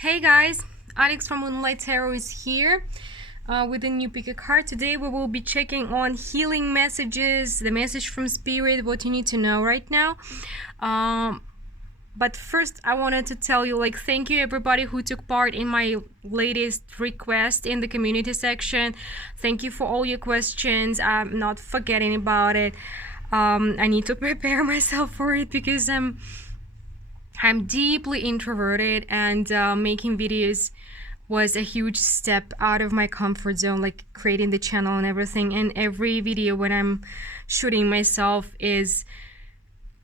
Hey guys, Alex from Moonlight Tarot is here with a new pick a card. Today we will be checking on healing messages, the message from Spirit, what you need to know right now. But first I wanted to tell you, thank you everybody who took part in my latest request in the community section. Thank you for all your questions. I'm not forgetting about it. I need to prepare myself for it because I'm deeply introverted, and making videos was a huge step out of my comfort zone, like creating the channel and everything. And every video when I'm shooting myself is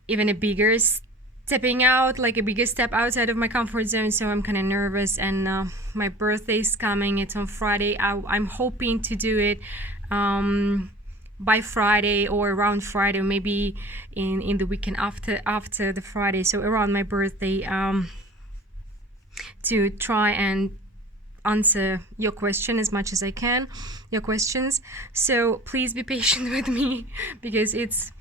even a bigger stepping out, like a bigger step outside of my comfort zone. So I'm kind of nervous, and my birthday's coming. It's on Friday. I'm hoping to do it by Friday or around Friday, or maybe in the weekend after the Friday, so around my birthday, to try and answer your question as much as I can, your questions. So please be patient with me because it's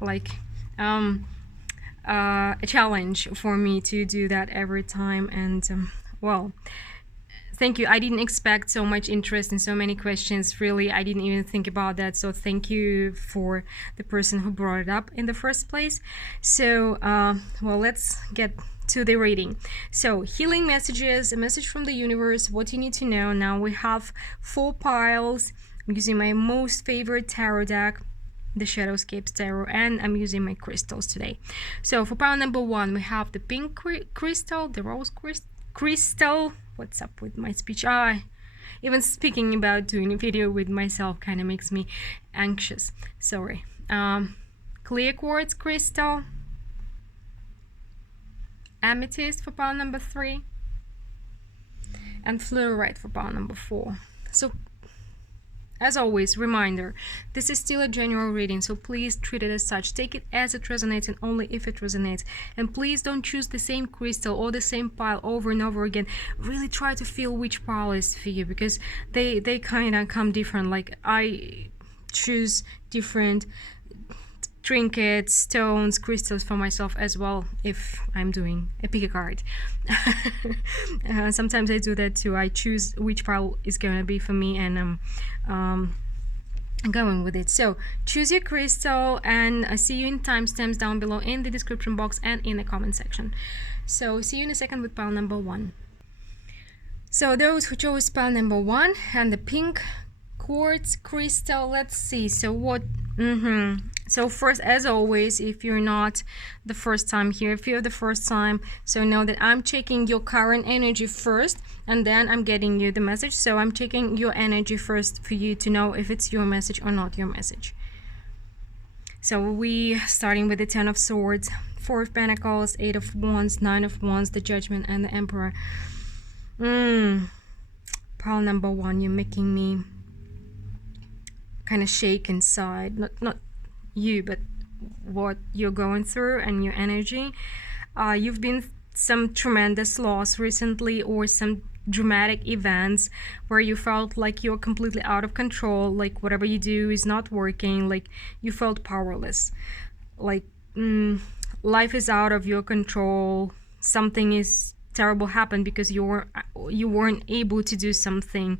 like a challenge for me to do that every time. And well, thank you. I didn't expect so much interest and so many questions. Really, I didn't even think about that. So thank you for the person who brought it up in the first place. So, well, let's get to the reading. So, healing messages, a message from the universe, what you need to know. Now we have 4 piles. I'm using my most favorite tarot deck, the Shadowscapes Tarot, and I'm using my crystals today. So for pile number 1, we have the pink crystal, the rose crystal. What's up with my speech? Even speaking about doing a video with myself kind of makes me anxious. Sorry. Clear quartz crystal, amethyst for pile number 3, and fluorite for pile number 4. So as always, reminder, this is still a general reading, so please treat it as such. Take it as it resonates and only if it resonates. And please don't choose the same crystal or the same pile over and over again. Really try to feel which pile is for you, because they kind of come different. Like, I choose different trinkets, stones, crystals for myself as well if I'm doing a pick a card. Sometimes I do that too. I choose which pile is going to be for me, and I'm going with it. So choose your crystal, and I see you in timestamps down below in the description box and in the comment section. So see you in a second with pile number 1. So those who chose pile number 1 and the pink quartz crystal, let's see. So what so first, as always, if you're not the first time here, if you're the first time, so know that I'm checking your current energy first, and then I'm getting you the message. So I'm checking your energy first for you to know if it's your message or not your message. So we starting with the 10 of Swords, 4 of Pentacles, 8 of Wands, 9 of Wands, the Judgment, and the Emperor. Pile number 1, you're making me kind of shake inside. Not you, but what you're going through and your energy. You've been some tremendous loss recently, or some dramatic events where you felt like you're completely out of control, like whatever you do is not working, like you felt powerless, like life is out of your control, something is terrible happened because you weren't able to do something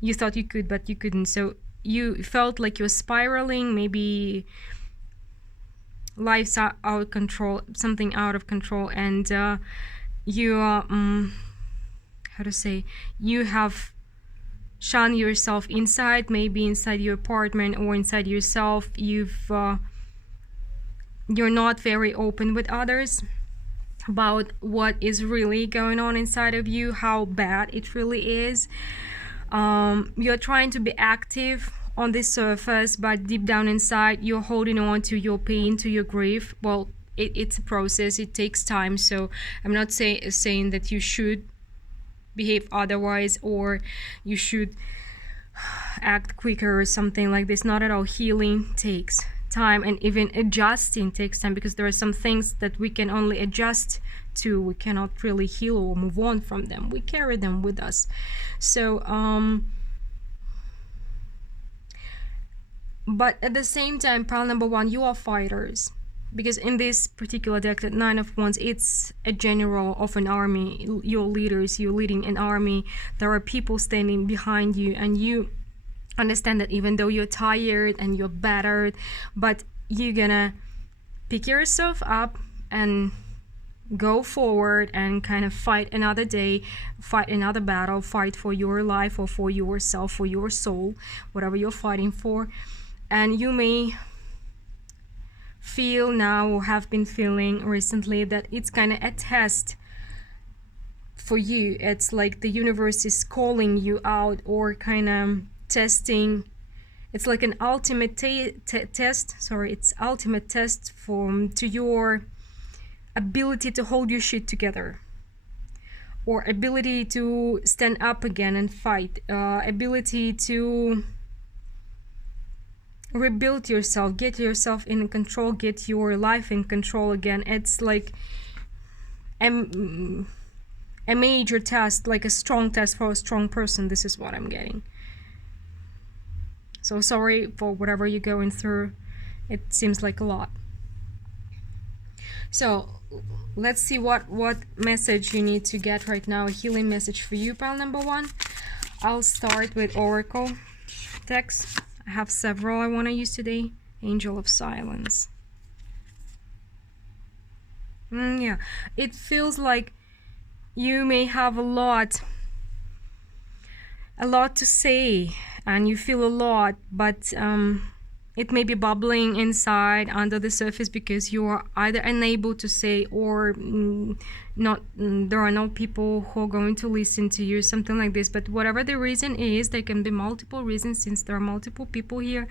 you thought you could, but you couldn't. So you felt like you're spiraling, maybe life's out of control, something out of control, and you how to say, you have shut yourself inside, maybe inside your apartment or inside yourself. You're not very open with others about what is really going on inside of you, how bad it really is. You're trying to be active on the surface, but deep down inside you're holding on to your pain, to your grief. Well, it's a process, it takes time. So I'm not saying that you should behave otherwise, or you should act quicker or something like this. Not at all. Healing takes time, and even adjusting takes time, because there are some things that we can only adjust to. We cannot really heal or move on from them. We carry them with us. So but at the same time, pile number 1, you are fighters. because in this particular deck, the Nine of Wands, it's a general of an army. You're leaders, you're leading an army. There are people standing behind you, and you understand that even though you're tired and you're battered, but you're gonna pick yourself up and go forward and kind of fight another day, fight another battle, fight for your life or for yourself, for your soul, whatever you're fighting for. And you may feel now, or have been feeling recently, that it's kind of a test for you. It's like the universe is calling you out, or kind of testing. It's like an ultimate test. It's ultimate test to your ability to hold your shit together, or ability to stand up again and fight, ability to rebuild yourself, get yourself in control, get your life in control again. It's like a major test, like a strong test for a strong person. This is what I'm getting. So sorry for whatever you're going through. It seems like a lot. So let's see what message you need to get right now. A healing message for you, pile number one. I'll start with Oracle decks. I have several I want to use today. Angel of Silence. Yeah, it feels like you may have a lot to say, and you feel a lot, but it may be bubbling inside under the surface because you are either unable to say, or not. There are no people who are going to listen to you, something like this. But whatever the reason is, there can be multiple reasons since there are multiple people here.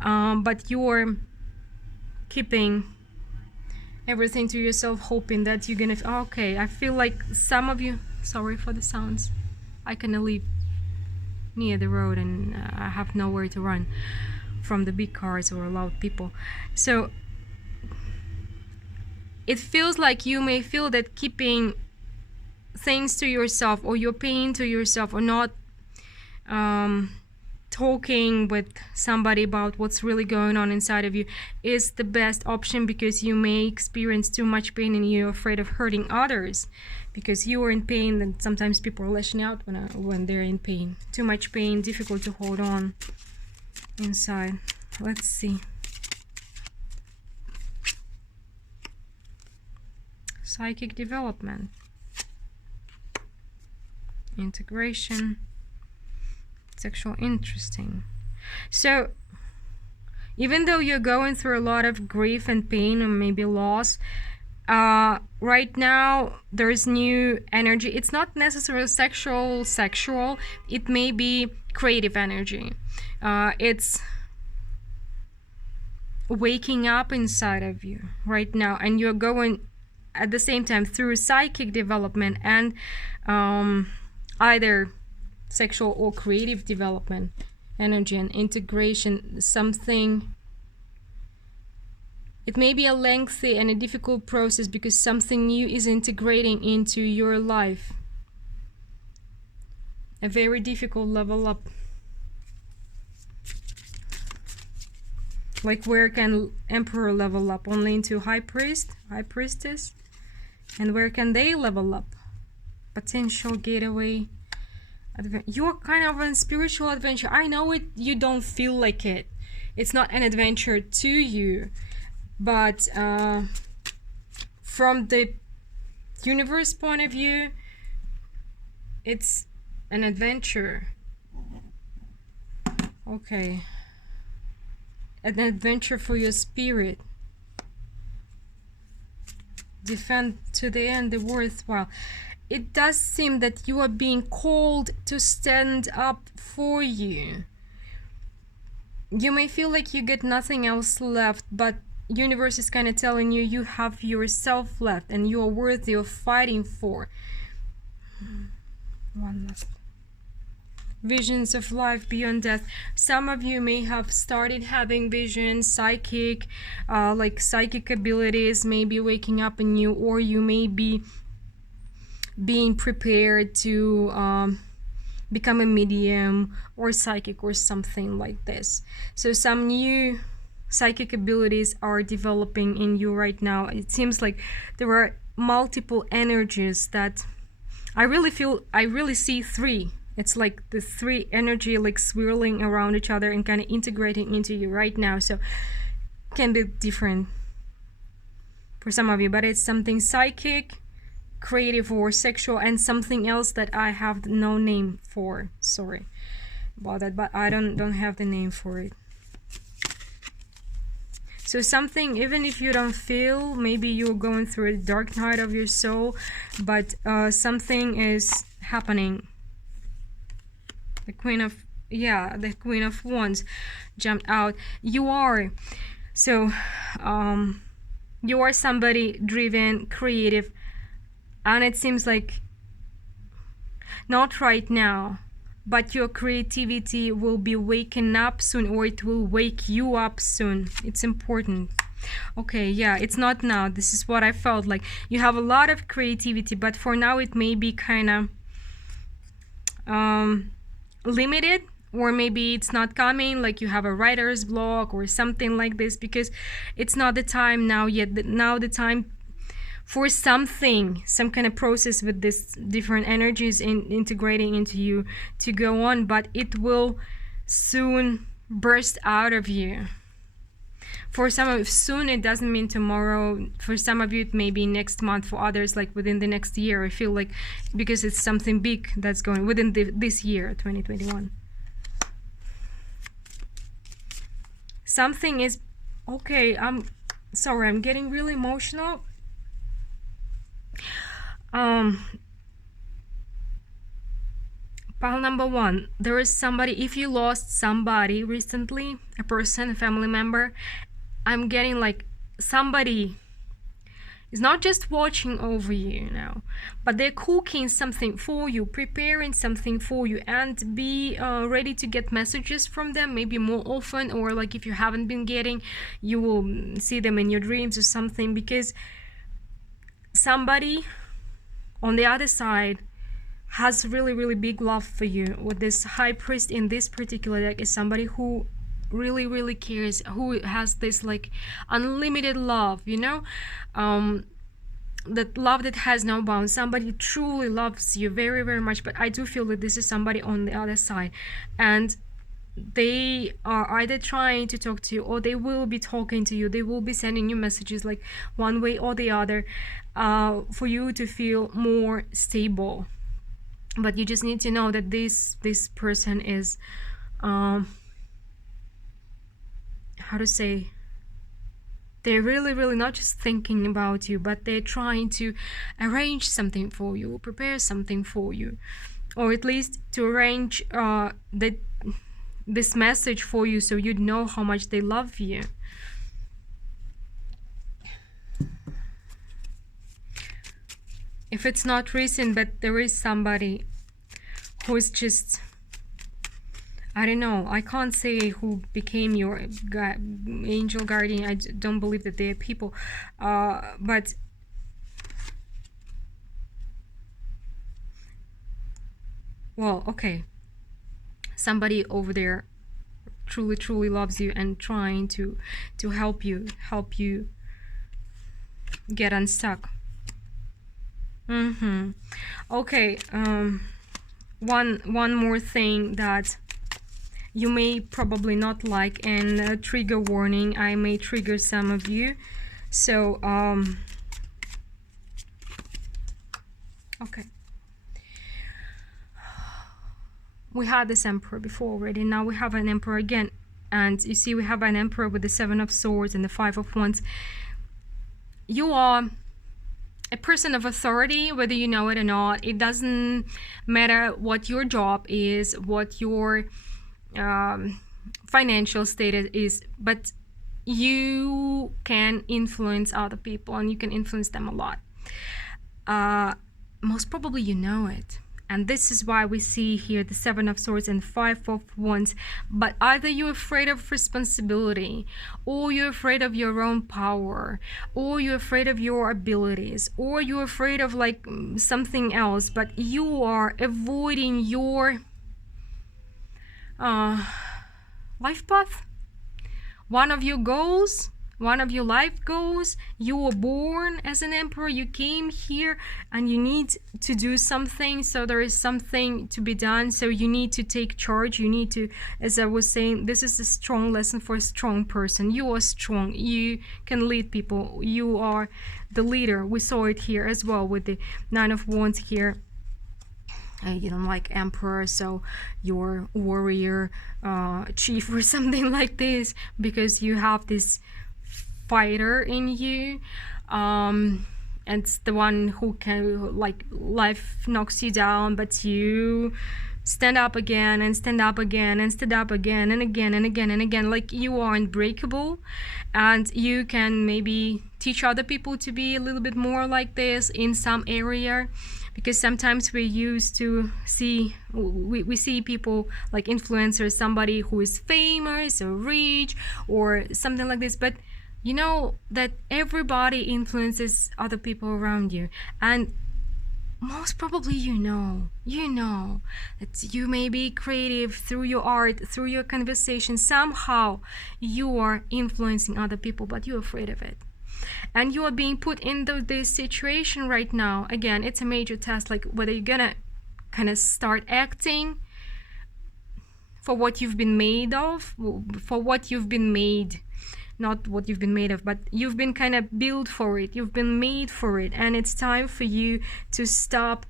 But you are keeping everything to yourself, hoping that you're gonna. Okay, I feel like some of you. Sorry for the sounds. I kind of live near the road, and I have nowhere to run from the big cars or loud people. So it feels like you may feel that keeping things to yourself, or your pain to yourself, or not talking with somebody about what's really going on inside of you is the best option, because you may experience too much pain and you're afraid of hurting others because you are in pain. And sometimes people are lashing out when they're in pain. Too much pain, difficult to hold on inside. Let's see. Psychic development, integration, sexual interesting. So even though you're going through a lot of grief and pain and maybe loss, right now there's new energy. It's not necessarily sexual. It may be creative energy. It's waking up inside of you right now, and you're going at the same time through psychic development and either sexual or creative development energy and integration. Something, it may be a lengthy and a difficult process because something new is integrating into your life. A very difficult level up. Like, where can Emperor level up? Only into High Priestess? And where can they level up? Potential getaway. You're kind of a spiritual adventure. I know it. You don't feel like it. It's not an adventure to you, but from the universe point of view, it's an adventure. Okay, an adventure for your spirit. Defend to the end the worthwhile. It does seem that you are being called to stand up for you. You may feel like you get nothing else left, but universe is kind of telling you you have yourself left and you are worthy of fighting for. One last. Visions of life beyond death. Some of you may have started having visions, psychic abilities, maybe waking up in you, or you may be being prepared to become a medium or psychic or something like this. So some new psychic abilities are developing in you right now. It seems like there are multiple energies that I really see three. It's like the three energy like swirling around each other and kind of integrating into you right now. So it can be different for some of you, but it's something psychic, creative, or sexual, and something else that I have no name for. Sorry about that, but I don't have the name for it. So something, even if you don't feel, maybe you're going through a dark night of your soul, but something is happening. The Queen of Wands jumped out. You are somebody driven, creative, and it seems like not right now, but your creativity will be waking up soon, or it will wake you up soon. It's important. Okay, yeah, it's not now. This is what I felt like. You have a lot of creativity, but for now it may be kind of limited, or maybe it's not coming, like you have a writer's block or something like this, because it's not the time now yet. Now the time for some kind of process with this different energies integrating into you to go on, but it will soon burst out of you. For some of you, soon, it doesn't mean tomorrow. For some of you, it may be next month. For others, like within the next year. I feel like, because it's something big that's going within this year, 2021. Something is okay. I'm sorry, I'm getting really emotional. Pile number one, there is somebody, if you lost somebody recently, a person, a family member, I'm getting like somebody is not just watching over you now, but they're cooking something for you, preparing something for you, and be ready to get messages from them, maybe more often, or like if you haven't been getting, you will see them in your dreams or something, because somebody on the other side has really big love for you. With this High Priest in this particular deck is somebody who really cares, who has this like unlimited love, you know, that love that has no bounds. Somebody truly loves you very much, but I do feel that this is somebody on the other side, and they are either trying to talk to you, or they will be talking to you. They will be sending you messages like one way or the other, for you to feel more stable. But you just need to know that this person is how to say, they're really not just thinking about you, but they're trying to arrange something for you, prepare something for you, or at least to arrange this message for you, so you'd know how much they love you. If it's not recent, but there is somebody who is just, I don't know, I can't say who became your angel guardian. I don't believe that they are people, but well, okay, somebody over there truly loves you and trying to help you get unstuck. Okay, one more thing that you may probably not like, and trigger warning, I may trigger some of you, so okay, we had this emperor before already, now we have an emperor again, and you see we have an emperor with the 7 of Swords and the 5 of Wands. You are a person of authority, whether you know it or not. It doesn't matter what your job is, what your financial status is, but you can influence other people, and you can influence them a lot. Most probably you know it, and this is why we see here the 7 of Swords and 5 of Wands. But either you're afraid of responsibility, or you're afraid of your own power, or you're afraid of your abilities, or you're afraid of like something else, but you are avoiding your life path, one of your goals, one of your life goals. You were born as an emperor, you came here and you need to do something, so there is something to be done, so you need to take charge. You need to, as I was saying, this is a strong lesson for a strong person. You are strong, you can lead people, you are the leader. We saw it here as well with the Nine of Wands here. You don't like emperor, so you're warrior, chief or something like this, because you have this fighter in you. It's the one who can, like, life knocks you down, but you stand up again and stand up again and stand up again and again and again and again. Like, you are unbreakable, and you can maybe teach other people to be a little bit more like this in some area, because sometimes we used to see, we see people like influencers, somebody who is famous or rich or something like this, but you know that everybody influences other people around you, and most probably you know that you may be creative through your art, through your conversation. Somehow you are influencing other people, but you're afraid of it. And you are being put into this situation right now. Again, it's a major test, like whether you're gonna kind of start acting for what you've been made of, for what you've been made, not what you've been made of, but you've been kind of built for it, you've been made for it, and it's time for you to stop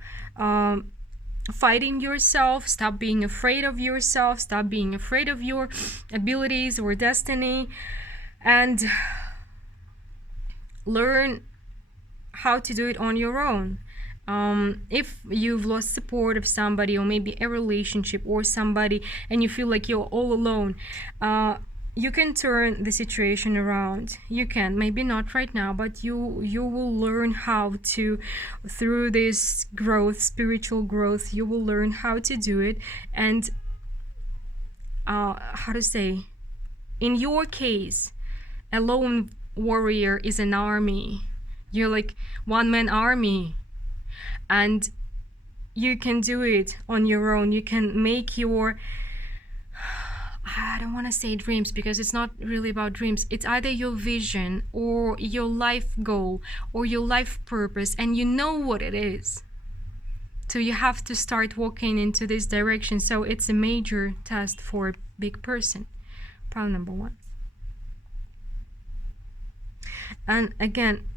fighting yourself, stop being afraid of yourself, stop being afraid of your abilities or destiny, and learn how to do it on your own. If you've lost support of somebody, or maybe a relationship or somebody, and you feel like you're all alone, you can turn the situation around. You can, maybe not right now, but you will learn how to, through this growth, spiritual growth, you will learn how to do it. And how to say, in your case, a lone warrior is an army. You're like one-man army, and you can do it on your own. You can make your, I don't want to say dreams, because it's not really about dreams. It's either your vision or your life goal or your life purpose, and you know what it is. So you have to start walking into this direction. So it's a major test for a big person. Pile number 1. And again,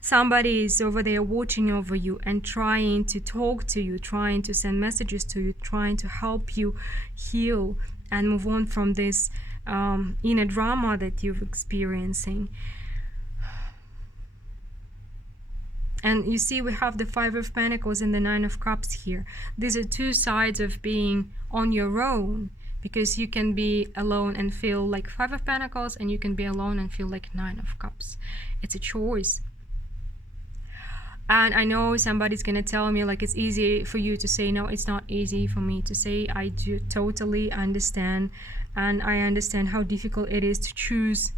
somebody is over there watching over you and trying to talk to you, trying to send messages to you, trying to help you heal and move on from this inner drama that you're experiencing. And you see, we have the 5 of Pentacles and the 9 of Cups here. These are two sides of being on your own, because you can be alone and feel like 5 of Pentacles, and you can be alone and feel like 9 of Cups. It's a choice. And I know somebody's gonna tell me like it's easy for you to say. No, it's not easy for me to say. I do totally understand, and I understand how difficult it is to choose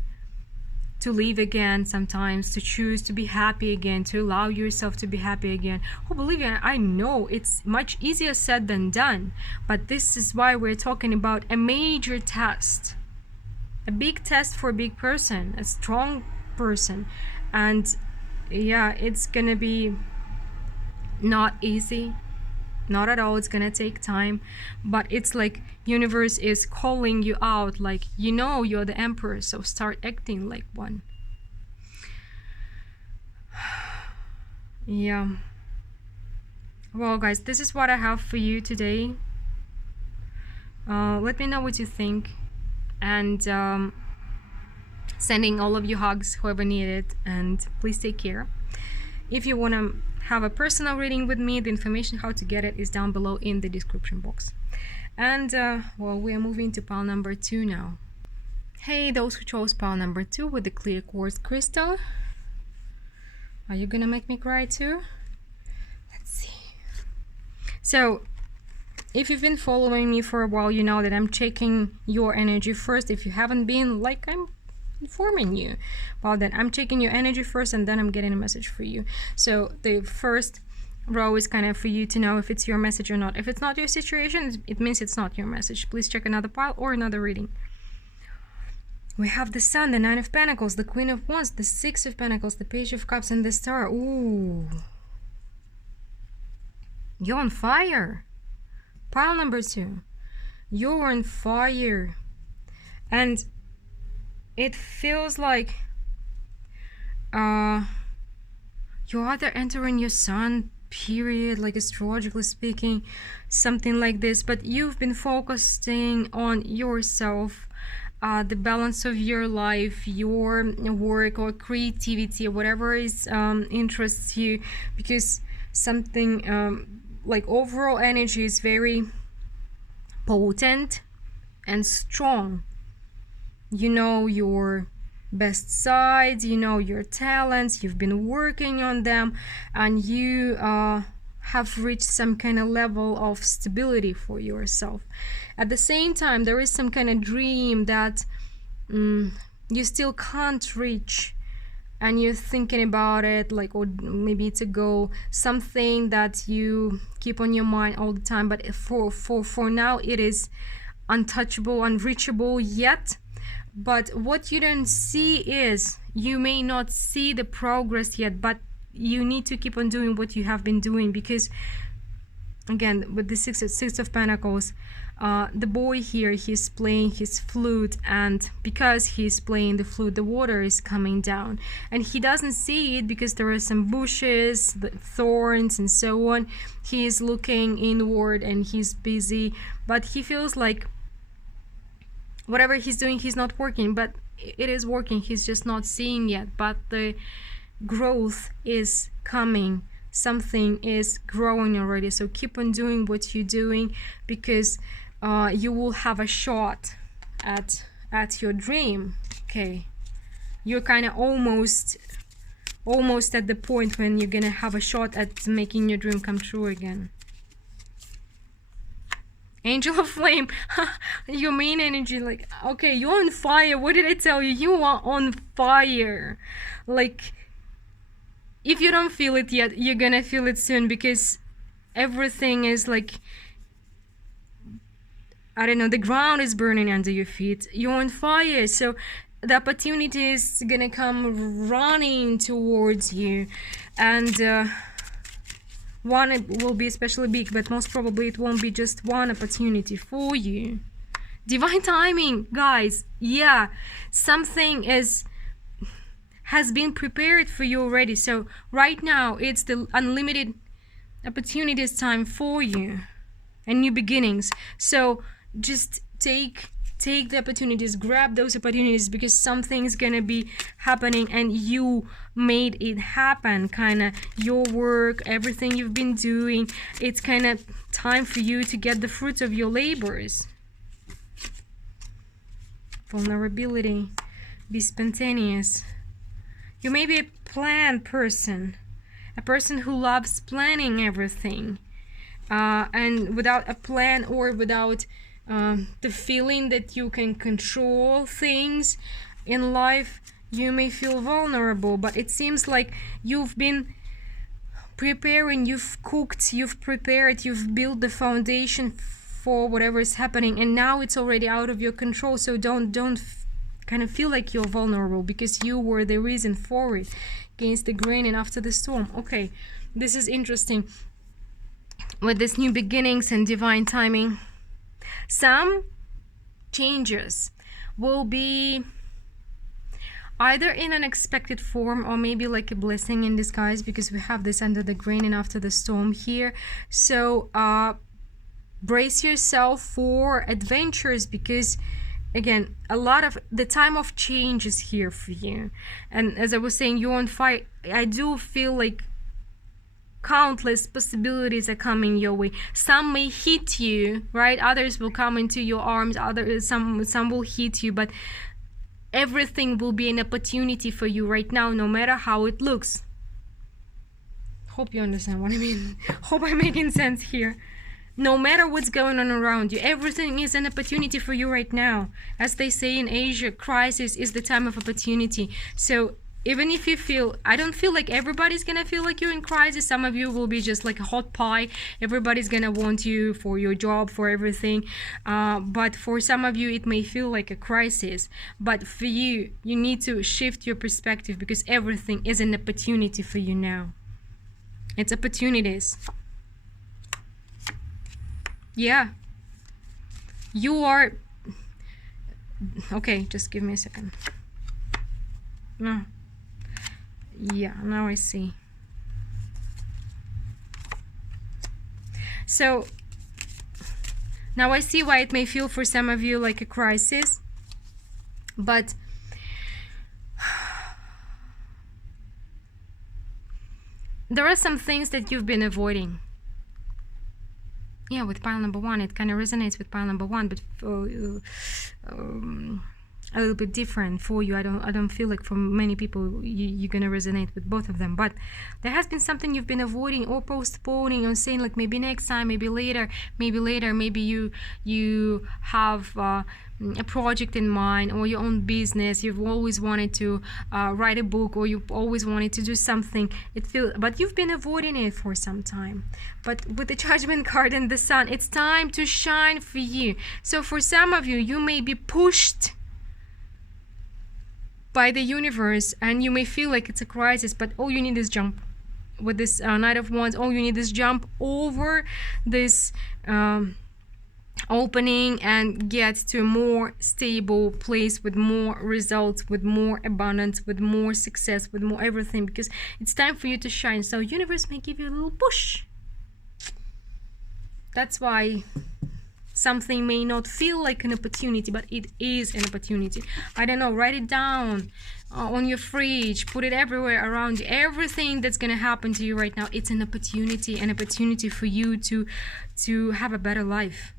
to live again sometimes, to choose to be happy again, to allow yourself to be happy again. Oh, believe me, I know it's much easier said than done, but this is why we're talking about a major test, a big test for a big person, a strong person. And yeah, it's gonna be not easy, not at all. It's gonna take time, but it's like universe is calling you out, like, you know, you're the emperor, so start acting like one. Yeah, well guys, this is what I have for you today. Let me know what you think, and sending all of you hugs, whoever needed, and please take care. If you want to have a personal reading with me, the information how to get it is down below in the description box. And well, we are moving to pile number 2 now. Hey, those who chose pile number 2 with the clear quartz crystal, are you gonna make me cry too? Let's see. So if you've been following me for a while, you know that I'm checking your energy first. If you haven't been, like, I'm informing you about that. I'm checking your energy first, and then I'm getting a message for you. So the first row is kind of for you to know if it's your message or not. If it's not your situation, it means it's not your message. Please check another pile or another reading. We have the Sun, the Nine of Pentacles, the Queen of Wands, the Six of Pentacles, the Page of Cups, and the Star. Ooh. You're on fire. Pile number 2. You're on fire. And it feels like you're either entering your Sun period, like astrologically speaking, something like this, but you've been focusing on yourself, the balance of your life, your work or creativity or whatever is interests you, because something like overall energy is very potent and strong. You know your best sides, you know your talents, you've been working on them, and you have reached some kind of level of stability for yourself. At the same time, there is some kind of dream that you still can't reach, and you're thinking about it, like, or maybe it's a goal, something that you keep on your mind all the time, but for now it is untouchable, unreachable yet. But what you don't see is, you may not see the progress yet, but you need to keep on doing what you have been doing, because again, with the Six of Pentacles, the boy here, he's playing his flute, and because he's playing the flute, the water is coming down, and he doesn't see it because there are some bushes, the thorns and so on. He is looking inward and he's busy, but he feels like whatever he's doing, he's not working, but it is working. He's just not seeing yet, but the growth is coming. Something is growing already. So keep on doing what you're doing, because you will have a shot at your dream. Okay, you're kind of almost at the point when you're gonna have a shot at making your dream come true again. Angel of Flame, your main energy, like, okay, you're on fire. What did I tell you? You are on fire. Like, if you don't feel it yet, you're gonna feel it soon, because everything is like, I don't know, the ground is burning under your feet. You're on fire. So the opportunity is gonna come running towards you, and one, it will be especially big, but most probably it won't be just one opportunity for you. Divine timing, guys. Yeah, something has been prepared for you already. So right now it's the unlimited opportunities time for you, and new beginnings. So just take the opportunities, grab those opportunities, because something's gonna be happening and you made it happen. Kind of your work, everything you've been doing, it's kind of time for you to get the fruits of your labors. Vulnerability, be spontaneous. You may be a planned person, a person who loves planning everything, and without a plan, or without the feeling that you can control things in life, you may feel vulnerable. But it seems like you've been preparing, you've cooked, you've prepared, you've built the foundation for whatever is happening, and now it's already out of your control. So don't kind of feel like you're vulnerable, because you were the reason for it. Against the grain and after the storm. Okay, this is interesting with this new beginnings and divine timing. Some changes will be either in an unexpected form, or maybe like a blessing in disguise, because we have this under the grain and after the storm here. So brace yourself for adventures, because again, a lot of the time of change is here for you. And as I was saying, you're on fire. I do feel like countless possibilities are coming your way. Some may hit you, right? Others will come into your arms. Some will hit you, but everything will be an opportunity for you right now, no matter how it looks. Hope you understand what I mean. Hope I'm making sense here. No matter what's going on around you, everything is an opportunity for you right now. As they say in Asia, crisis is the time of opportunity. So even if you feel, I don't feel like everybody's gonna feel like you're in crisis. Some of you will be just like a hot pie. Everybody's gonna want you for your job, for everything. But for some of you, it may feel like a crisis. But for you, you need to shift your perspective, because everything is an opportunity for you now. It's opportunities. Yeah. You are... Okay, just give me a second. No. Yeah, now I see. So now I see why it may feel for some of you like a crisis, but there are some things that you've been avoiding. Yeah, with pile number one, it kind of resonates with pile number one, but a little bit different for you. I don't feel like for many people you're gonna resonate with both of them, but there has been something you've been avoiding or postponing, or saying like maybe next time, maybe later, maybe you have a project in mind, or your own business. You've always wanted to write a book, or you've always wanted to do something. But you've been avoiding it for some time. But with the Judgment card and the Sun, it's time to shine for you. So for some of you, you may be pushed by the universe, and you may feel like it's a crisis, but all you need is jump. With this Knight of Wands, all you need is jump over this opening and get to a more stable place, with more results, with more abundance, with more success, with more everything, because it's time for you to shine. So universe may give you a little push. That's why something may not feel like an opportunity, but it is an opportunity. I don't know, write it down on your fridge, put it everywhere around you. Everything that's going to happen to you right now, it's an opportunity for you to have a better life.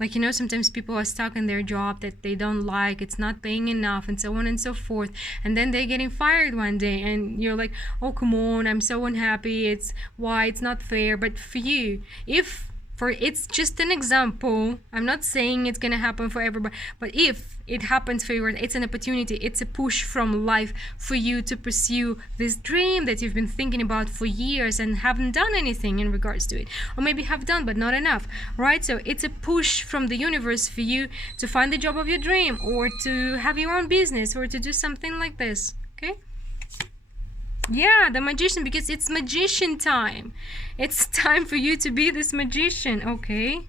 Like, you know, sometimes people are stuck in their job that they don't like, it's not paying enough, and so on and so forth. And then they're getting fired one day, and you're like, oh, come on, I'm so unhappy. It's not fair. But for you, it's just an example. I'm not saying it's gonna happen for everybody, but if it happens for you, it's an opportunity. It's a push from life for you to pursue this dream that you've been thinking about for years and haven't done anything in regards to it, or maybe have done but not enough, right? So it's a push from the universe for you to find the job of your dream, or to have your own business, or to do something like this. Okay. Yeah, the Magician, because it's magician time. It's time for you to be this magician, okay?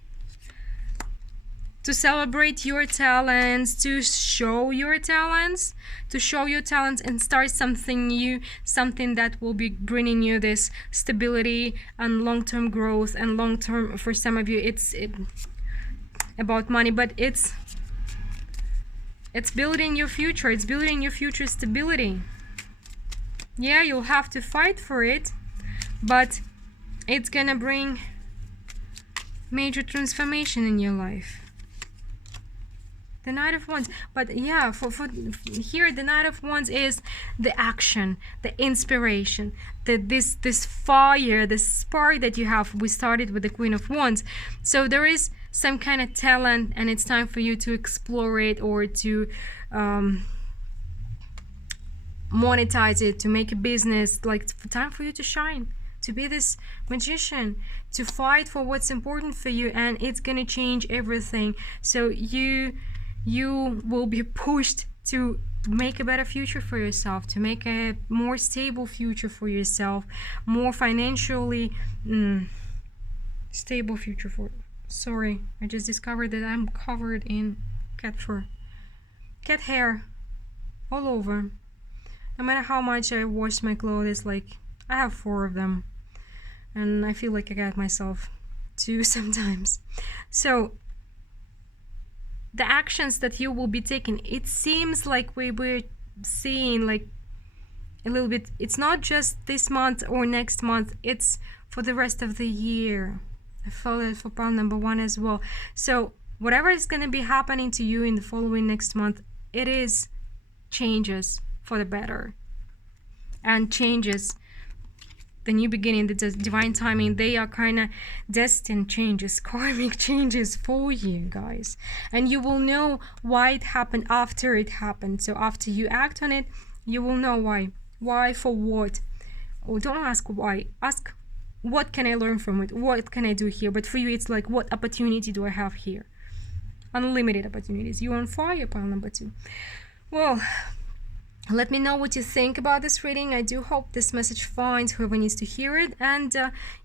To celebrate your talents, to show your talents, and start something new, something that will be bringing you this stability and long-term growth, and long-term, for some of you, it's about money, but it's building your future. It's building your future stability. Yeah, you'll have to fight for it, but it's gonna bring major transformation in your life. The Knight of Wands. But yeah, for here, the Knight of Wands is the action, the inspiration, this fire, this spark that you have. We started with the Queen of Wands. So there is some kind of talent, and it's time for you to explore it, or to monetize it, to make a business. Like, time for you to shine, to be this magician, to fight for what's important for you, and it's gonna change everything. So you will be pushed to make a better future for yourself, to make a more stable future for yourself, more financially stable future for... Sorry, I just discovered that I'm covered in cat fur, cat hair all over. No matter how much I wash my clothes, like, I have 4 of them, and I feel like I got myself too sometimes. So the actions that you will be taking, it seems like we were seeing like a little bit, it's not just this month or next month, it's for the rest of the year. I felt it for pile number 1 as well. So whatever is going to be happening to you in the following next month, it is changes for the better, and changes the new beginning, the divine timing, they are kind of destined changes, karmic changes for you guys. And you will know why it happened after it happened. So after you act on it, you will know why. Why, for what? Oh, don't ask why. Ask, what can I learn from it? What can I do here? But for you, it's like, what opportunity do I have here? Unlimited opportunities. You're on fire, pile number 2. Well, let me know what you think about this reading. I do hope this message finds whoever needs to hear it. And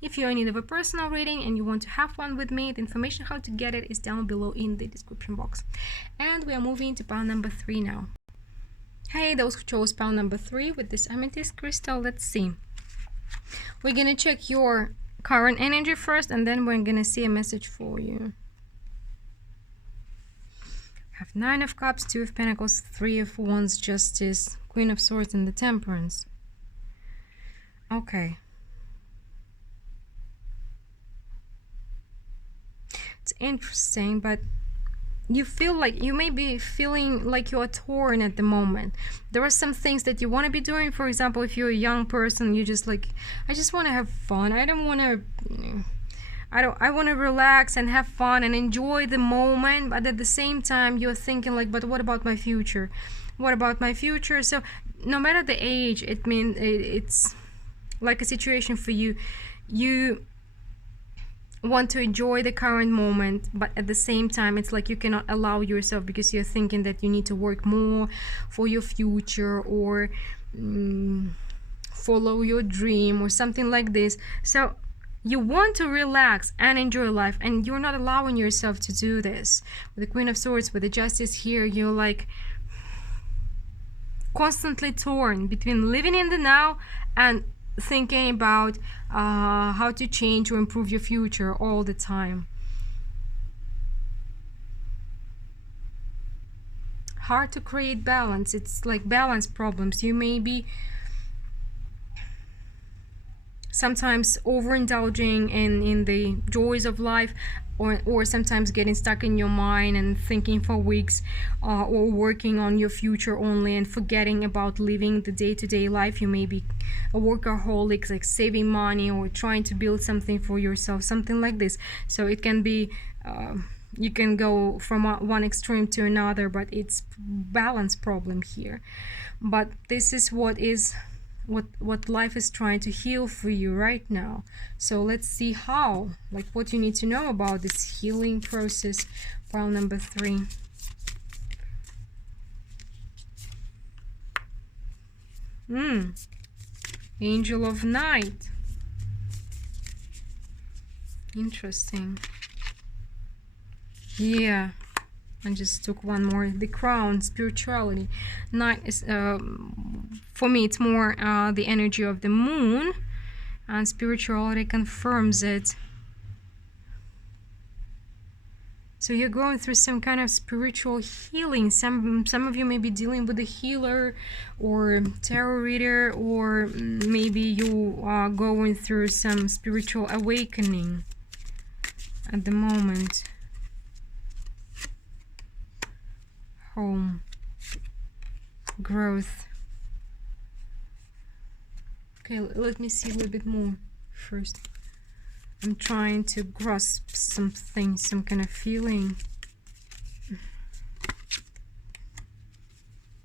if you're in need of a personal reading and you want to have one with me, the information how to get it is down below in the description box. And we are moving to pile number 3 now. Hey, those who chose pile number 3 with this amethyst crystal, let's see. We're going to check your current energy first, and then we're going to see a message for you. Have 9 of Cups, 2 of Pentacles, 3 of Wands, Justice, Queen of Swords, and the Temperance. Okay. It's interesting, but you feel like you may be feeling like you are torn at the moment. There are some things that you want to be doing. For example, if you're a young person, you just like, I just want to have fun. I want to relax and have fun and enjoy the moment, but at the same time you're thinking like, but what about my future? What about my future? So no matter the age, it means it's like a situation for you. You want to enjoy the current moment, but at the same time it's like you cannot allow yourself, because you're thinking that you need to work more for your future, or follow your dream or something like this. So you want to relax and enjoy life, and you're not allowing yourself to do this. With the Queen of Swords, with the Justice here, you're like constantly torn between living in the now and thinking about how to change or improve your future all the time. Hard to create balance. It's like balance problems. You may be sometimes overindulging in the joys of life, or sometimes getting stuck in your mind and thinking for weeks, or working on your future only and forgetting about living the day-to-day life. You may be a workaholic, like saving money or trying to build something for yourself, something like this. So it can be you can go from one extreme to another, but it's balance problem here. But this is what life is trying to heal for you right now. So let's see how, like, what you need to know about this healing process. Pile number 3. Angel of Night. Interesting. Yeah, I just took one more. The Crown, spirituality. Night is for me it's more the energy of the moon, and spirituality confirms it. So you're going through some kind of spiritual healing. Some of you may be dealing with a healer or tarot reader, or maybe you are going through some spiritual awakening at the moment. Home, growth. Okay, let me see a little bit more first. I'm trying to grasp something, some kind of feeling.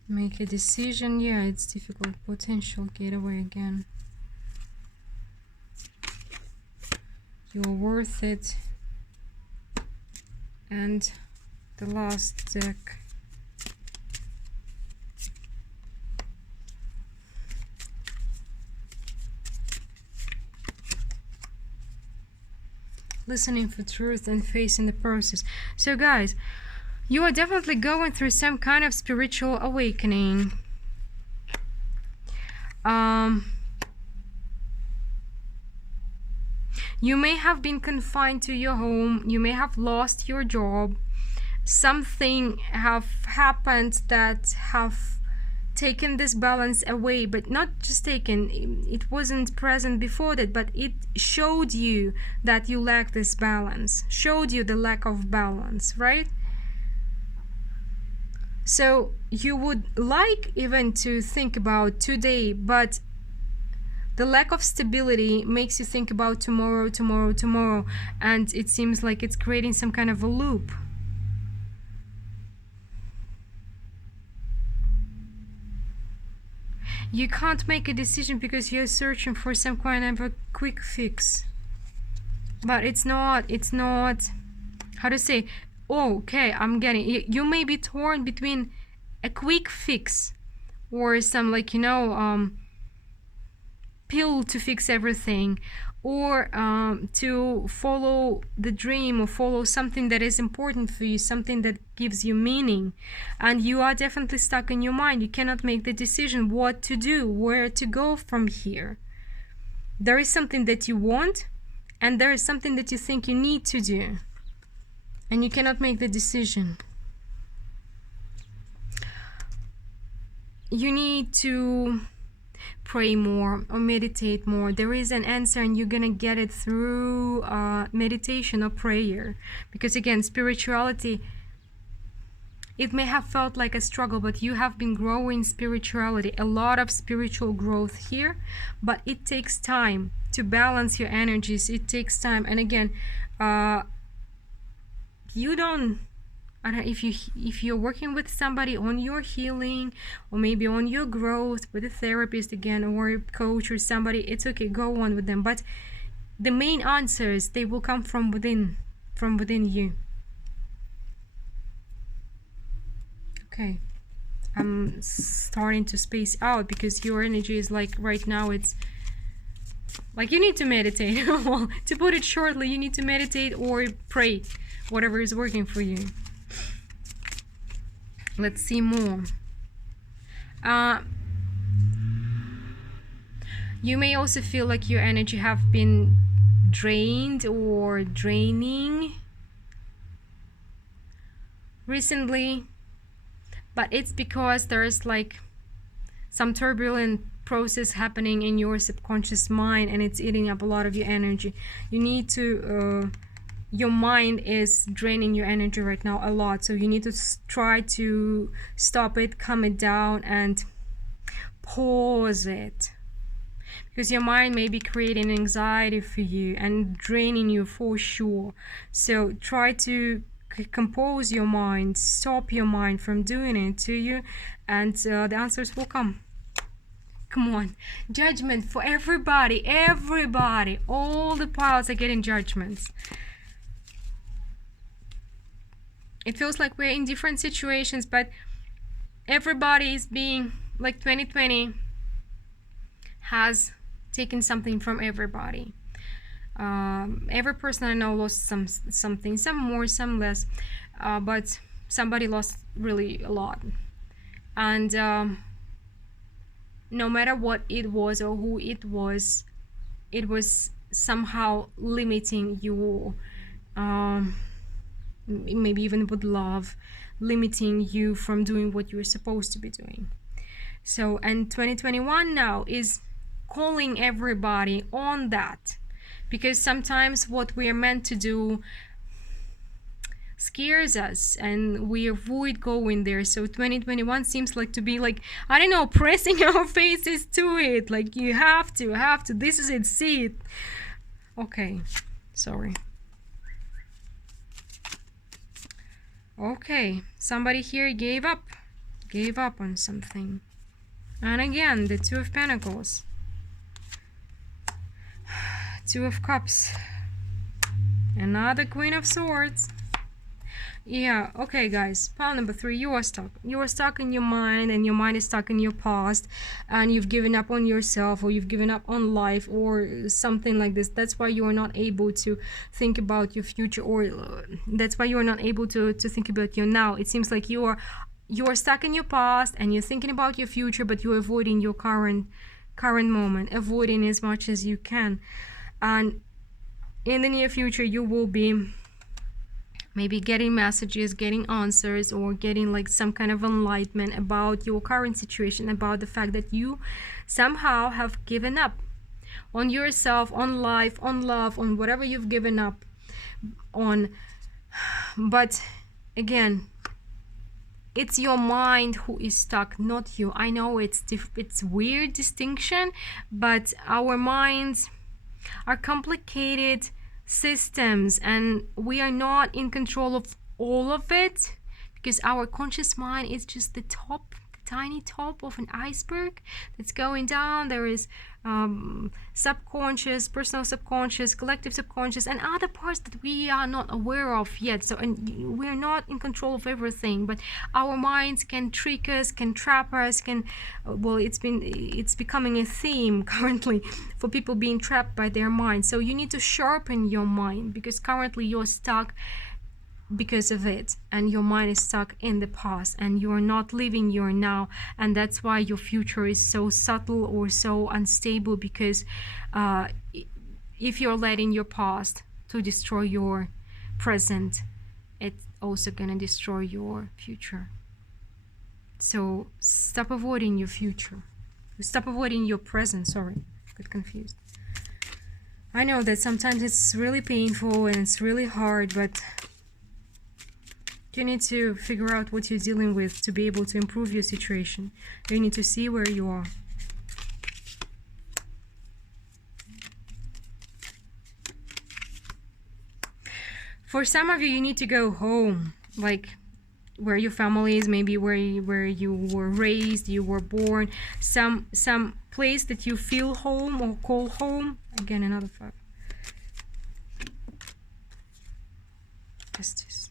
Make a decision. Yeah, it's difficult. Potential getaway again. You're worth it. And the last deck. Listening for truth and facing the process. So guys, you are definitely going through some kind of spiritual awakening. You may have been confined to your home. You may have lost your job. Something have happened that have taken this balance away, but not just taken, it wasn't present before that, but it showed you that you lack this balance, showed you the lack of balance, right? So you would like even to think about today, but The lack of stability makes you think about tomorrow, tomorrow, tomorrow, and it seems like it's creating some kind of a loop. You can't make a decision because you're searching for some kind of a quick fix. But it's not, how to say, oh, okay, I'm getting, you may be torn between a quick fix or some, like, pill to fix everything, or to follow the dream or follow something that is important for you, something that gives you meaning, and you are definitely stuck in your mind. You cannot make the decision what to do, where to go from here. There is something that you want, and there is something that you think you need to do, and you cannot make the decision. You need to pray more or meditate more. There is an answer, and you're gonna get it through meditation or prayer. Because again, spirituality, it may have felt like a struggle, but you have been growing spirituality, a lot of spiritual growth here, but it takes time to balance your energies. It takes time. And again, you don't, I don't know, if you're working with somebody on your healing, or maybe on your growth with a therapist again, or a coach or somebody, it's okay, go on with them. But the main answers, they will come from within you. Okay, I'm starting to space out because your energy is like, right now it's like you need to meditate. Well, to put it shortly, you need to meditate or pray, whatever is working for you. Let's see more. You may also feel like your energy have been drained or draining recently, but it's because there's like some turbulent process happening in your subconscious mind, and it's eating up a lot of your energy. You need to your mind is draining your energy right now a lot, so you need to try to stop it, calm it down, and pause it, because your mind may be creating anxiety for you and draining you for sure. So try to compose your mind, stop your mind from doing it to you, and the answers will come. Come on. Judgment for everybody, all the piles are getting judgments. It feels like we're in different situations, but everybody is being, like, 2020 has taken something from everybody. Every person I know lost something, some more, some less, but somebody lost really a lot. And no matter what it was or who it was somehow limiting you, maybe even with love, limiting you from doing what you're supposed to be doing. So, and 2021 now is calling everybody on that, because sometimes what we are meant to do scares us and we avoid going there. So 2021 seems like to be like, I don't know, pressing our faces to it, like you have to, this is it, see it. Okay, sorry. Okay, somebody here gave up on something. And again, the Two of Pentacles, Two of Cups, another Queen of Swords. Yeah, okay guys, pile number 3, you are stuck in your mind, and your mind is stuck in your past, and you've given up on yourself, or you've given up on life, or something like this. That's why you are not able to think about your future, or that's why you are not able to think about your now. It seems like you are stuck in your past and you're thinking about your future, but you're avoiding your current moment, avoiding as much as you can. And in the near future you will be maybe getting messages, getting answers, or getting like some kind of enlightenment about your current situation, about the fact that you somehow have given up on yourself, on life, on love, on whatever you've given up on. But again, it's your mind who is stuck, not you. I know it's weird distinction, but our minds are complicated systems, and we are not in control of all of it, because our conscious mind is just the top, the tiny top of an iceberg that's going down. There is subconscious, personal subconscious, collective subconscious, and other parts that we are not aware of yet. So, and we're not in control of everything, but our minds can trick us, can trap us, can well, it's becoming a theme currently for people being trapped by their mind. So you need to sharpen your mind, because currently you're stuck because of it, and your mind is stuck in the past, and you are not living your now, and that's why your future is so subtle or so unstable, because if you're letting your past to destroy your present, it's also gonna destroy your future. So stop avoiding your future, stop avoiding your present. Sorry, got confused. I know that sometimes it's really painful and it's really hard, but you need to figure out what you're dealing with to be able to improve your situation. You need to see where you are. For some of you, you need to go home, like where your family is, maybe where you were raised, you were born, some place that you feel home or call home. Again, another 5. Justice.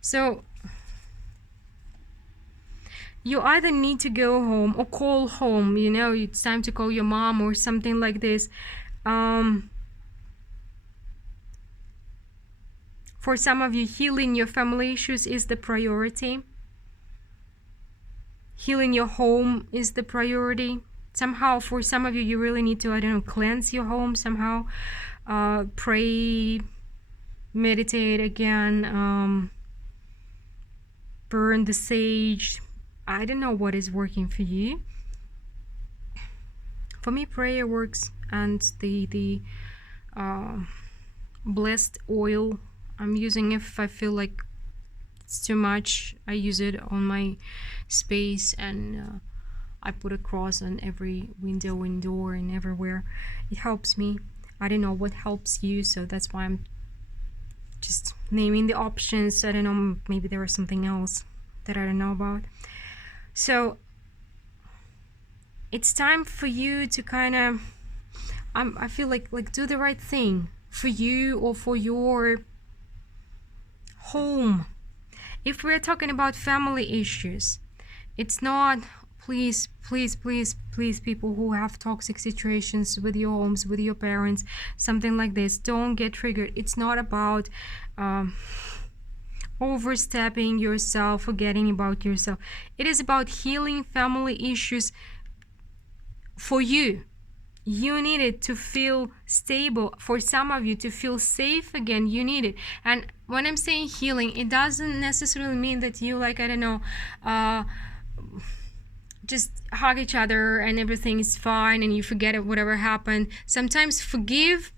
So you either need to go home or call home, you know, it's time to call your mom or something like this. For some of you, healing your family issues is the priority. Healing your home is the priority. Somehow, for some of you, you really need to, I don't know, cleanse your home somehow. Pray, meditate again, burn the sage. I don't know what is working for you. For me, prayer works, and the blessed oil I'm using, if I feel like it's too much, I use it on my space, and I put a cross on every window and door and everywhere. It helps me. I don't know what helps you, so that's why I'm just naming the options. I don't know, maybe there is something else that I don't know about. So it's time for you to kind of I feel like do the right thing for you or for your home. If we're talking about family issues, it's not, please people who have toxic situations with your homes, with your parents, something like this, don't get triggered. It's not about overstepping yourself, forgetting about yourself. It is about healing family issues for you. You need it to feel stable. For some of you to feel safe again, you need it. And when I'm saying healing, it doesn't necessarily mean that you, like, I don't know, just hug each other and everything is fine and you forget whatever happened. Sometimes forgive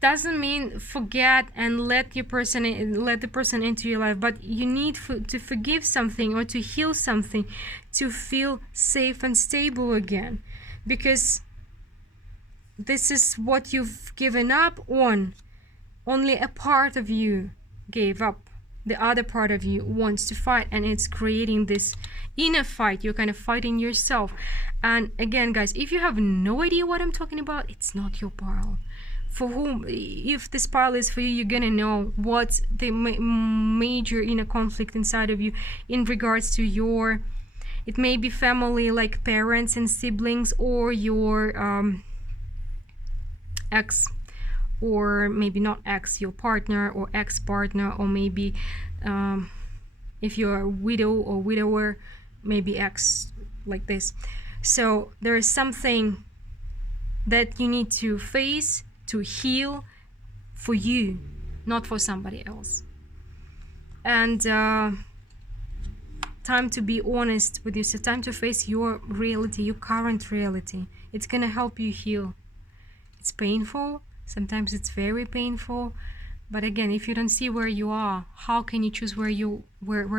doesn't mean forget and let the person into your life, but you need to forgive something or to heal something to feel safe and stable again, because this is what you've given up on. Only a part of you gave up. The other part of you wants to fight, and it's creating this inner fight. You're kind of fighting yourself. And again, guys, if you have no idea what I'm talking about, it's not your spiral. For whom, if the spiral is for you, you're gonna know what's the major inner conflict inside of you in regards to your, it may be family, like parents and siblings, or your ex, or maybe not ex, your partner or ex-partner, or maybe if you're a widow or widower, maybe ex, like this. So there is something that you need to face, to heal for you, not for somebody else. And time to be honest with yourself, time to face your reality, your current reality. It's gonna help you heal. It's painful, sometimes it's very painful, But again, if you don't see where you are, how can you choose where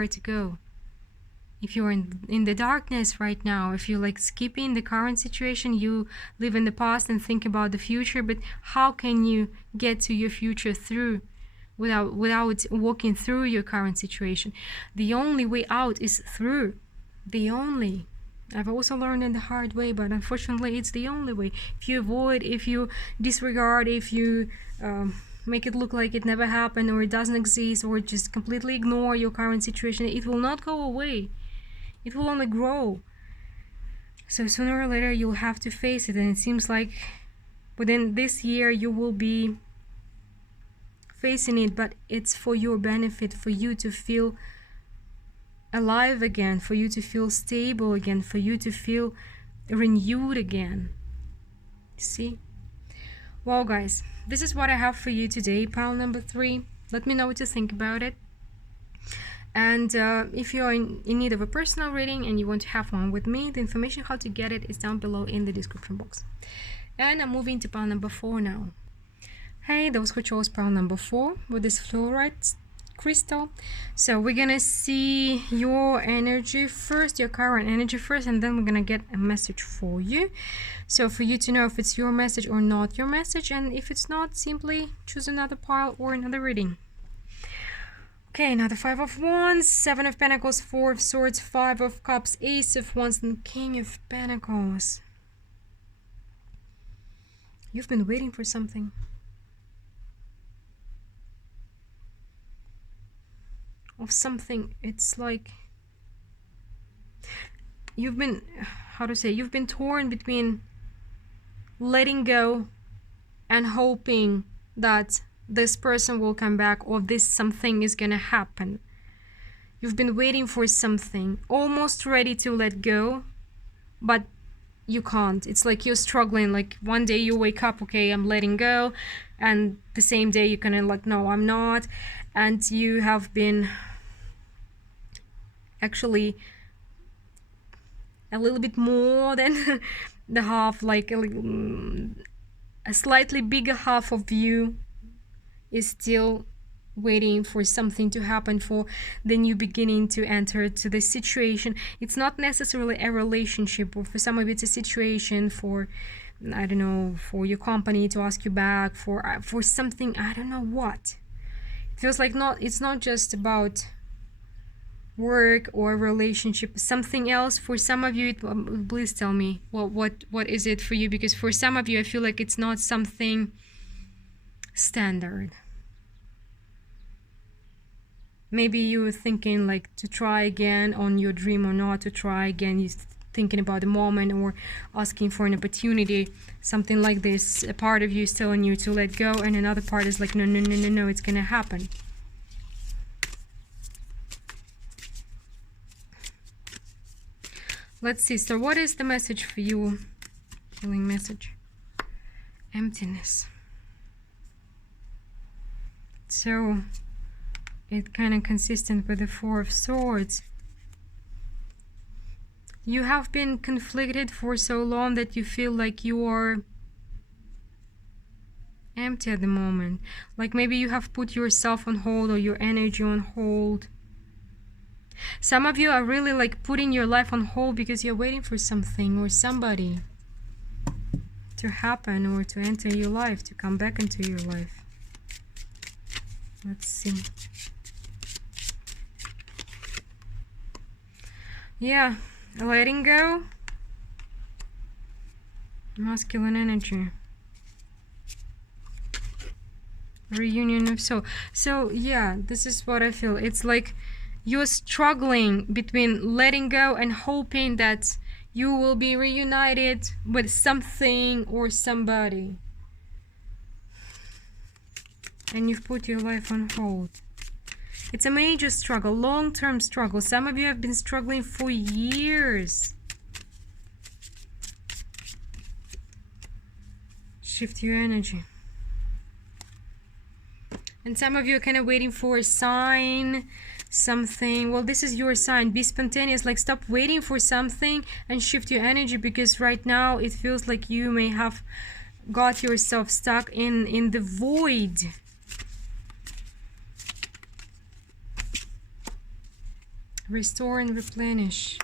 to go? If you're in the darkness right now, if you're like skipping the current situation, you live in the past and think about the future, but how can you get to your future through without walking through your current situation? The only way out is through. I've also learned in the hard way, but unfortunately it's the only way. If you avoid, if you disregard, if you make it look like it never happened or it doesn't exist, or just completely ignore your current situation, it will not go away. It will only grow. So sooner or later you'll have to face it, and it seems like within this year you will be facing it, but it's for your benefit, for you to feel alive again, for you to feel stable again, for you to feel renewed again. See? Well guys, this is what I have for you today, pile number 3. Let me know what you think about it. And if you're in need of a personal reading and you want to have one with me, the information how to get it is down below in the description box. And I'm moving to pile number 4 now. Hey, those who chose pile number 4 with this fluorite crystal. So we're gonna see your energy first, your current energy first, and then we're gonna get a message for you. So for you to know if it's your message or not your message, and if it's not, simply choose another pile or another reading. Okay, now the 5 of Wands, 7 of Pentacles, 4 of Swords, 5 of Cups, Ace of Wands, and King of Pentacles. You've been waiting for something. Of something, it's like you've been, you've been torn between letting go and hoping that this person will come back, or this something is gonna happen. You've been waiting for something, almost ready to let go, but you can't. It's like you're struggling. Like one day you wake up, okay, I'm letting go, and the same day you're kind of like, no, I'm not. And you have been actually a little bit more than the half, like a slightly bigger half of you is still waiting for something to happen, for then you beginning to enter to the situation. It's not necessarily a relationship, or for some of you it's a situation, for I don't know, for your company to ask you back for something, I don't know what. It feels like it's not just about work or relationship, something else. For some of you, please tell me what is it for you, because for some of you I feel like it's not something standard. Maybe you're thinking like to try again on your dream or not to try again. You're thinking about the moment or asking for an opportunity, something like this. A part of you is telling you to let go, and another part is like, no, it's gonna happen. Let's see. So what is the message for you? Healing message. Emptiness. So it kind of consistent with the 4 of Swords. You have been conflicted for so long that you feel like you are empty at the moment. Like maybe you have put yourself on hold or your energy on hold. Some of you are really like putting your life on hold because you're waiting for something or somebody to happen or to enter your life, to come back into your life. Let's see. Yeah, letting go. Masculine energy. Reunion of soul. So yeah, this is what I feel. It's like you're struggling between letting go and hoping that you will be reunited with something or somebody. And you've put your life on hold. It's a major struggle, long-term struggle. Some of you have been struggling for years. Shift your energy. And some of you are kind of waiting for a sign, something. Well, this is your sign. Be spontaneous. Like, stop waiting for something and shift your energy, because right now it feels like you may have got yourself stuck in the void. Restore and replenish.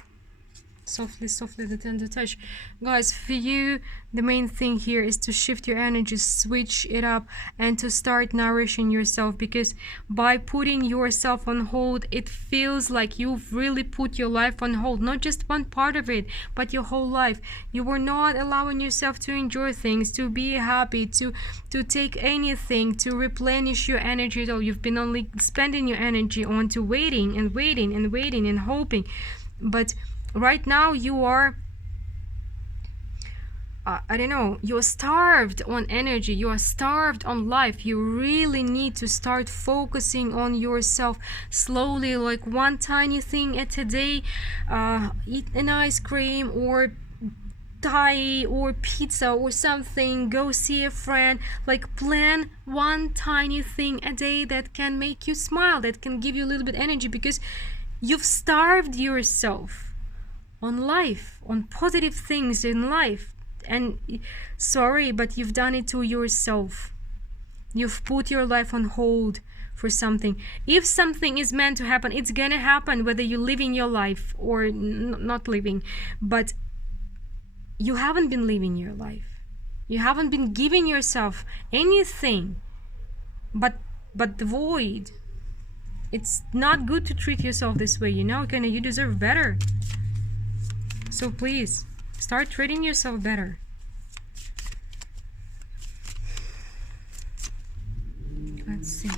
Softly, softly, the tender touch. Guys, for you, the main thing here is to shift your energy, switch it up, and to start nourishing yourself, because by putting yourself on hold, it feels like you've really put your life on hold. Not just one part of it, but your whole life. You were not allowing yourself to enjoy things, to be happy, to take anything, to replenish your energy at all. You've been only spending your energy on to waiting and waiting and waiting and hoping. But right now you are, I don't know, you're starved on energy, you are starved on life. You really need to start focusing on yourself slowly, like one tiny thing at a day. Eat an ice cream or Thai or pizza or something, go see a friend, like plan one tiny thing a day that can make you smile, that can give you a little bit energy, because you've starved yourself on life, on positive things in life. And sorry, but you've done it to yourself. You've put your life on hold for something. If something is meant to happen, it's gonna happen, whether you're living your life or not living. But you haven't been living your life. You haven't been giving yourself anything but the void. It's not good to treat yourself this way, you know. You deserve better. So please, start treating yourself better. Let's see.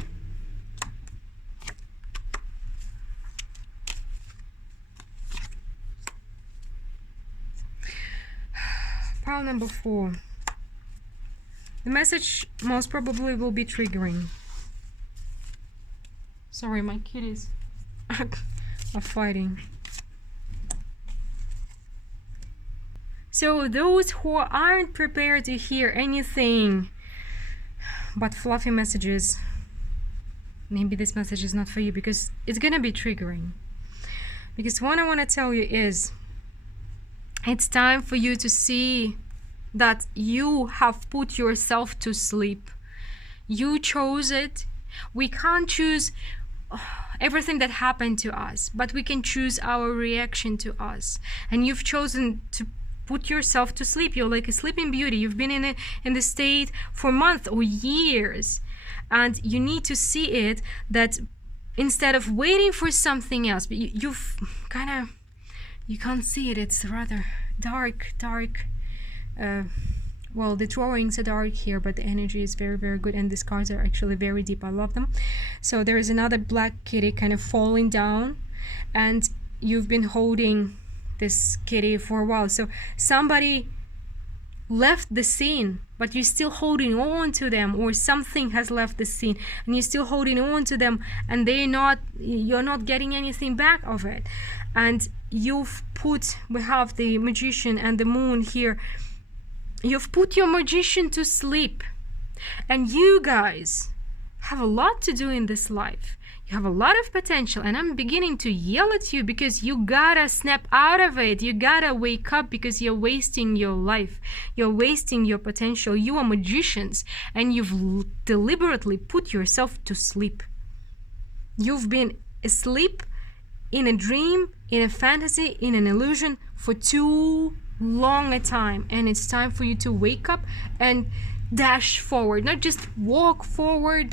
Pile number 4. The message most probably will be triggering. Sorry, my kitties are fighting. So those who aren't prepared to hear anything but fluffy messages, maybe this message is not for you, because it's gonna be triggering. Because what I want to tell you is, it's time for you to see that you have put yourself to sleep. You chose it. We can't choose everything that happened to us, but we can choose our reaction to us. And you've chosen to put yourself to sleep. You're like a sleeping beauty. You've been in the state for months or years, and you need to see it, that instead of waiting for something else, but you've kind of, you can't see it. It's rather dark. Well, the drawings are dark here, but the energy is very, very good, and these cards are actually very deep. I love them. So there is another black kitty kind of falling down, and you've been holding this kitty for a while. So somebody left the scene, but you're still holding on to them, or something has left the scene and you're still holding on to them, and you're not getting anything back of it. And we have the Magician and the Moon here. You've put your Magician to sleep, and you guys have a lot to do in this life. You have a lot of potential, and I'm beginning to yell at you, because you gotta snap out of it. You gotta wake up, because you're wasting your life. You're wasting your potential. You are magicians, and you've deliberately put yourself to sleep. You've been asleep in a dream, in a fantasy, in an illusion for too long a time, and it's time for you to wake up and dash forward. Not just walk forward,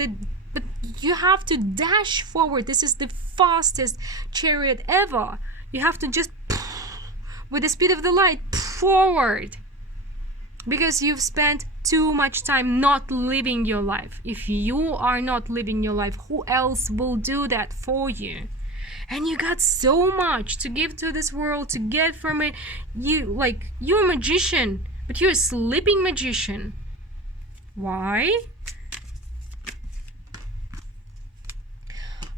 but you have to dash forward. This is the fastest chariot ever. You have to just, with the speed of the light, forward. Because you've spent too much time not living your life. If you are not living your life, who else will do that for you? And you got so much to give to this world, to get from it. You're a magician, but you're a sleeping magician. Why?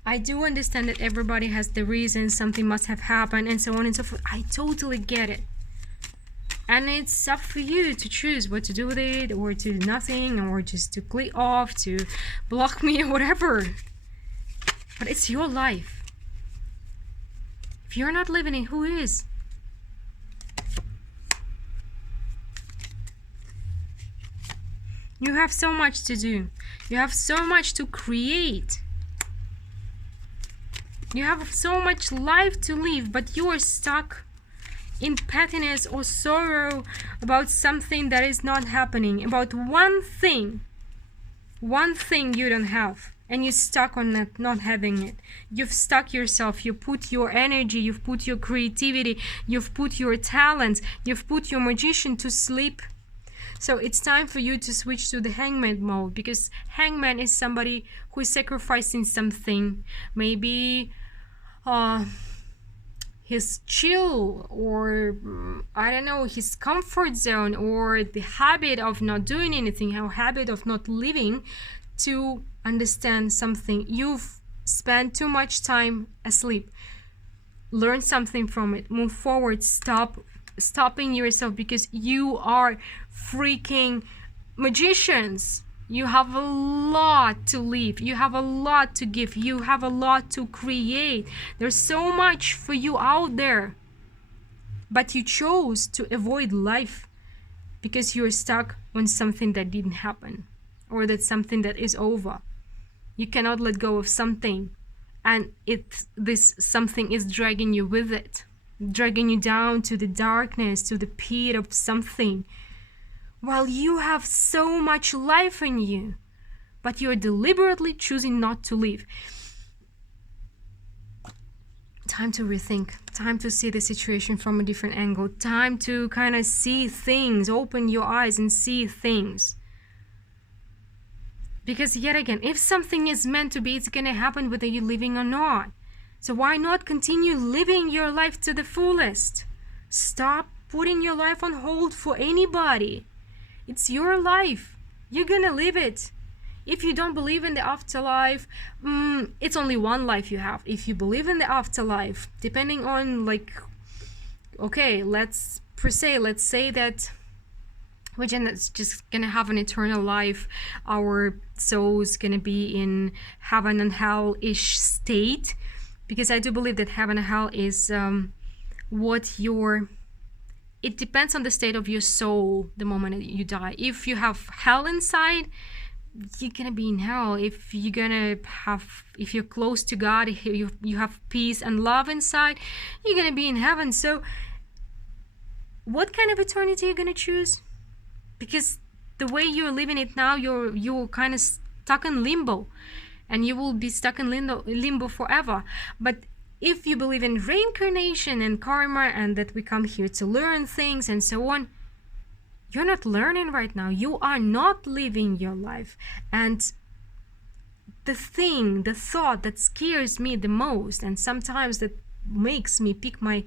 I do understand that everybody has the reason, something must have happened, and so on and so forth. I totally get it. And it's up for you to choose what to do with it, or to do nothing, or just to click off, to block me, or whatever. But it's your life. If you're not living it, who is? You have so much to do. You have so much to create. You have so much life to live, but you are stuck in pettiness or sorrow about something that is not happening, about one thing you don't have, and you're stuck on that, not having it. You've stuck yourself, you put your energy, you've put your creativity, you've put your talents, you've put your magician to sleep. So it's time for you to switch to the hangman mode, because hangman is somebody who is sacrificing something, maybe his chill, or I don't know, his comfort zone, or the habit of not doing anything, or habit of not living, to understand something. You've spent too much time asleep. Learn something from it, move forward, stopping yourself, because you are freaking magicians. You have a lot to live, you have a lot to give, you have a lot to create. There's so much for you out there, but you chose to avoid life because you're stuck on something that didn't happen, or that's something that is over. You cannot let go of something, and this something is dragging you with it, dragging you down to the darkness, to the pit of something, while you have so much life in you, but you're deliberately choosing not to live. Time to rethink, time to see the situation from a different angle, time to kind of see things, open your eyes and see things. Because yet again, if something is meant to be, it's gonna happen whether you're living or not. So why not continue living your life to the fullest? Stop putting your life on hold for anybody. It's your life. You're gonna live it. If you don't believe in the afterlife, it's only one life you have. If you believe in the afterlife, depending on okay, let's say that we're just gonna have an eternal life. Our soul's gonna be in heaven and hell-ish state, because I do believe that heaven and hell is it depends on the state of your soul the moment you die. If you have hell inside, you're gonna be in hell. If you're close to God, if you have peace and love inside, you're gonna be in heaven. So what kind of eternity are you gonna choose? Because the way you're living it now, you're kind of stuck in limbo, and you will be stuck in limbo forever. But if you believe in reincarnation and karma, and that we come here to learn things and so on, you're not learning right now. You are not living your life. And the thought that scares me the most, and sometimes that makes me pick my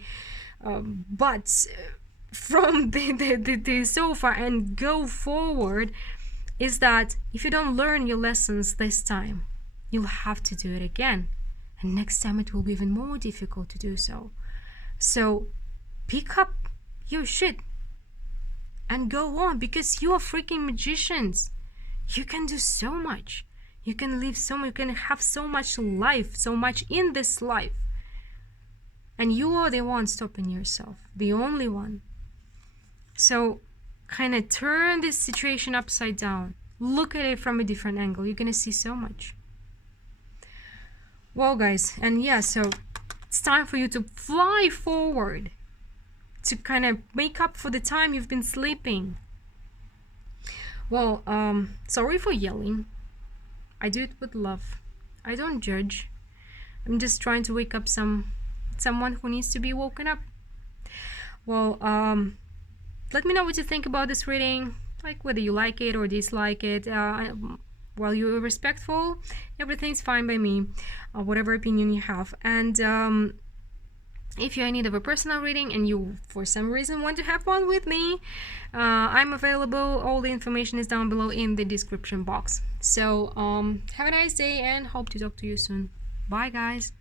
butt from the sofa and go forward, is that if you don't learn your lessons this time, you'll have to do it again. And next time it will be even more difficult to do so. So pick up your shit and go on, because you are freaking magicians. You can do so much. You can live so much. You can have so much life, so much in this life. And you are the one stopping yourself, the only one. So kind of turn this situation upside down. Look at it from a different angle. You're going to see so much. Well, guys, and yeah, so it's time for you to fly forward, to kind of make up for the time you've been sleeping. Well, sorry for yelling. I do it with love. I don't judge. I'm just trying to wake up someone who needs to be woken up. Well, let me know what you think about this reading, like whether you like it or dislike it. While you're respectful, everything's fine by me, whatever opinion you have. And if you're in need of a personal reading and you for some reason want to have one with me, I'm available. All the information is down below in the description box. So have a nice day, and hope to talk to you soon. Bye, guys.